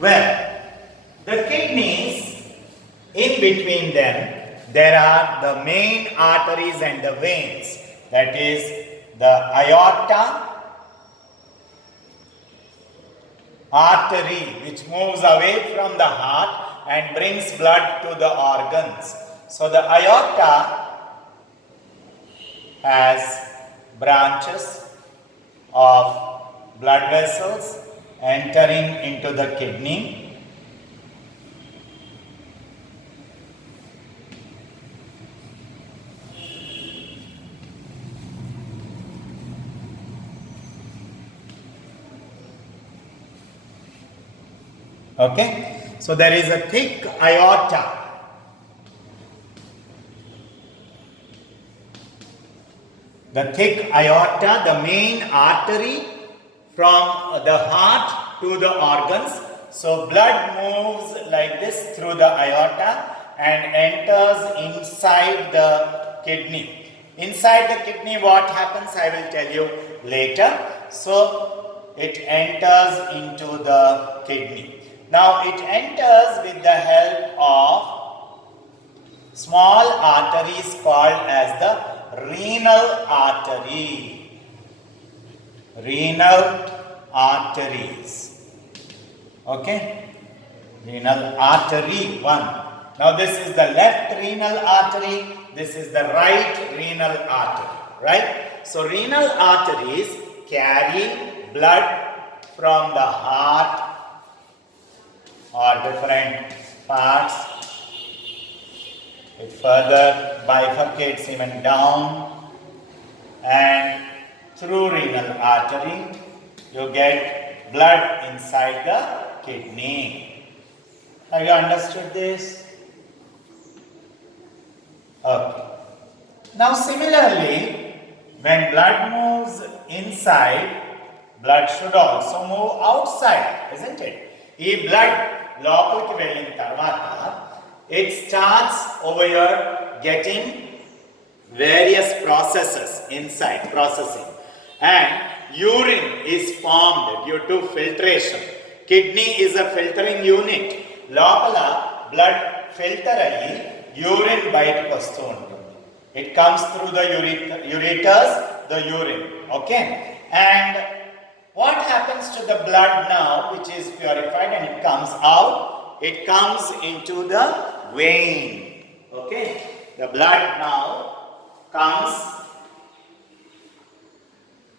Well, the kidneys, in between them, there are the main arteries and the veins. That is the aorta artery, which moves away from the heart and brings blood to the organs. So the aorta has branches of blood vessels entering into the kidney. Okay, so there is a thick aorta. The thick aorta, the main artery from the heart to the organs. So blood moves like this through the aorta and enters inside the kidney. Inside the kidney, what happens, I will tell you later. So it enters into the kidney. Now it enters with the help of small arteries called as the renal artery. Renal arteries. Okay? Renal artery 1. Now this is the left renal artery. This is the right renal artery. Right? So renal arteries carry blood from the heart or different parts. It further bifurcates even down, and through renal artery you get blood inside the kidney. Have you understood this? Okay. Now similarly, when blood moves inside, blood should also move outside, isn't it? ఈ blood లోపలికి వెళ్ళిన తర్వాత it starts over here getting various processes inside, processing, and urine is formed due to filtration. Kidney is a filtering unit. లోపల blood filter అయ్యి urine బయటకు వస్తూ ఉంటుంది. It comes through the ureters, the urine. Okay? And what happens to the blood now, which is purified and it comes out? It comes into the vein. Okay? The blood now comes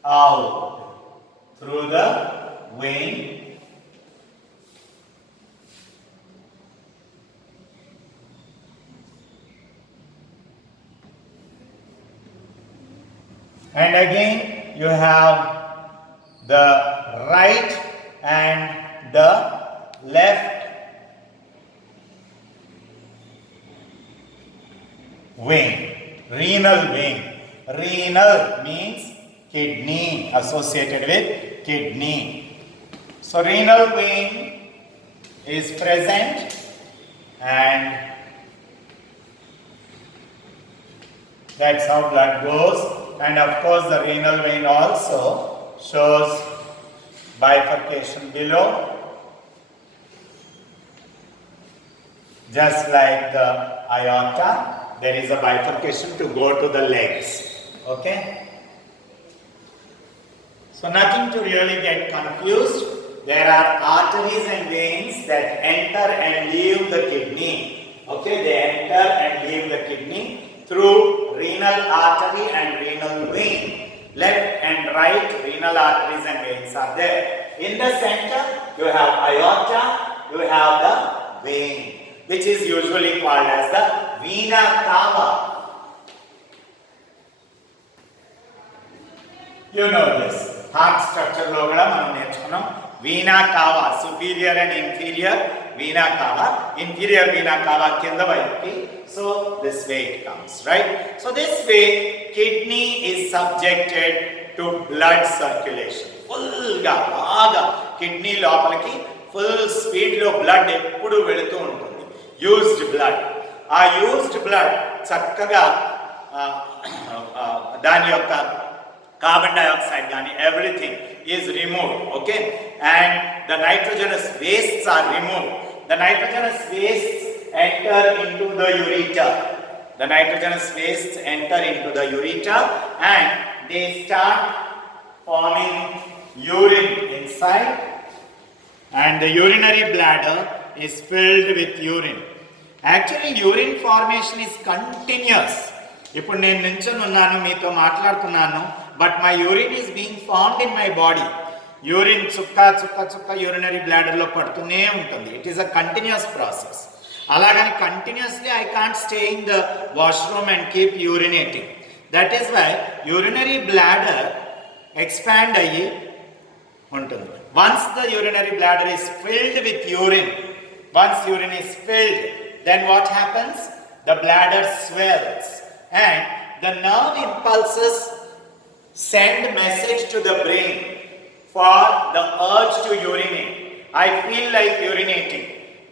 out through the vein. And again, you have the right and the left vein, renal vein. Renal means kidney, associated with kidney. So renal vein is present, and that's how blood goes. And of course the renal vein also shows bifurcation below, just like the aorta. There is a bifurcation to go to the legs. Okay? So nothing to really get confused. There are arteries and veins that enter and leave the kidney. Okay? They enter and leave the kidney through renal artery and renal vein. Left and right renal arteries and veins are there. In the center, you have aorta, you have the vein, which is usually called as the vena cava. You know this. Heart structure lo kuda manam nerchukunnam. Vena cava, superior and inferior vena cava. Inferior vena cava kinda vaipuki. So this way it comes, right? So this way kidney is subjected to blood circulation. Full ga baga kidney lopaliki full speed lo blood eppudu velutu untundi. Used blood. ఆ used blood చక్కగా దాని యొక్క carbon dioxide కానీ everything is removed, okay, and the nitrogenous wastes are removed. The nitrogenous wastes enter into the ureter. The nitrogenous wastes enter into the ureter and they start forming urine inside, and the urinary bladder is filled with urine. Actually, urine formation is continuous. ఇప్పుడు నేను నించొని ఉన్నాను, మీతో మాట్లాడుతున్నాను, but my urine is being formed in my body. Urine చుక్క చుక్క చుక్క urinary బ్లాడర్లో పడుతూనే ఉంటుంది. It is a continuous process. అలాగని continuously I can't stay in the washroom and keep urinating. That is why urinary bladder expand అయ్యి ఉంటుంది. Once the urinary bladder is filled with urine, once urine is filled, then what happens? The bladder swells and the nerve impulses send message to the brain for the urge to urinate. I feel like urinating.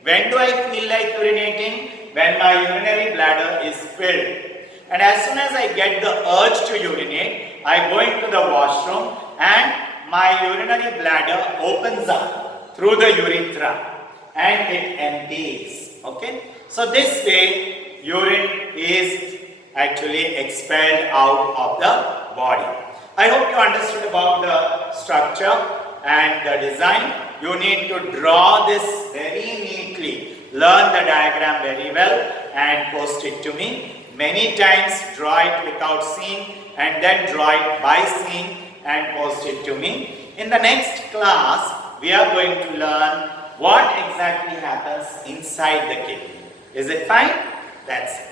When do I feel like urinating? When my urinary bladder is filled. And as soon as I get the urge to urinate, I go into the washroom and my urinary bladder opens up through the urethra and it empties. Okay, so this way urine is actually expelled out of the body. I hope you understood about the structure and the design. You need to draw this very neatly, learn the diagram very well and post it to me. Many times draw it without seeing and then draw it by seeing and post it to me. In the next class we are going to learn what exactly happens inside the kidney. Is it fine? That's it.